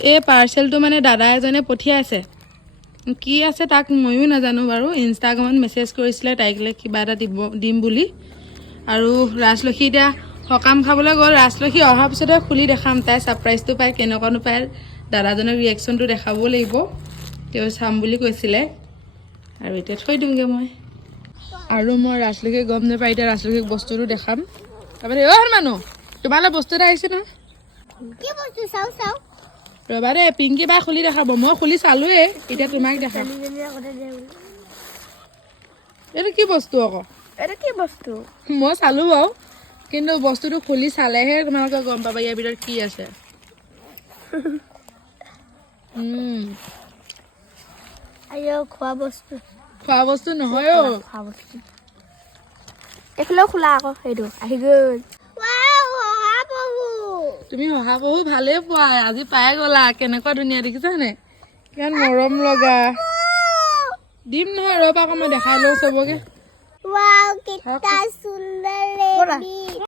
এই পাৰ্চেলটো মানে দাদা এজনে পঠিয়াইছে কি আছে তাক ময়ো নাজানো বাৰু ইনষ্টাগ্ৰামত মেছেজ কৰিছিলে তাইকলে কিবা এটা দিম বুলি আৰু ৰাজলক্ষী এতিয়া সকাম খাবলৈ গ'ল ৰাজলক্ষী অহাৰ পিছতে খুলি দেখাম তাই ছাৰপ্ৰাইজটো পাই কেনেকুৱানো পায় দাদাজনৰ ৰিয়েকশ্যনটো দেখাবও লাগিব তেওঁ চাম বুলি কৈছিলে আৰু এতিয়া থৈ দিওঁগৈ মই আৰু মই ৰাজলক্ষীক গম নাপাই এতিয়া ৰাজলক্ষীক বস্তুটো দেখাম তাৰপৰা অ মানুহ তোমালৈ বস্তু এটা আহিছে নহয় কি বস্তু চাও ৰবা দে পিংকি বাই খুলি দেখাব মই খুলি চালোৱে এতিয়া তোমাক দেখাম এইটো কি বস্তু আকৌ এটা কি বস্তু মই চালো বাৰু কিন্তু বস্তুটো খুলি চালেহে তোমালোকে গম পাবা ইয়াৰ ভিতৰত কি আছে আইও খোৱা বস্তু নহয় অ খোৱা বস্তু এইফালেও খোলা আকৌ সেইটো আহি গ'ল তুমি শহাপহু ভালেই পোৱা আজি পাই গ'লা কেনেকুৱা ধুনীয়া দেখিছা নে কিমান মৰম লগা দিম নহয় ৰ'বা আকৌ মই দেখাই লওঁ চবকে वाओ कितना सुंदर है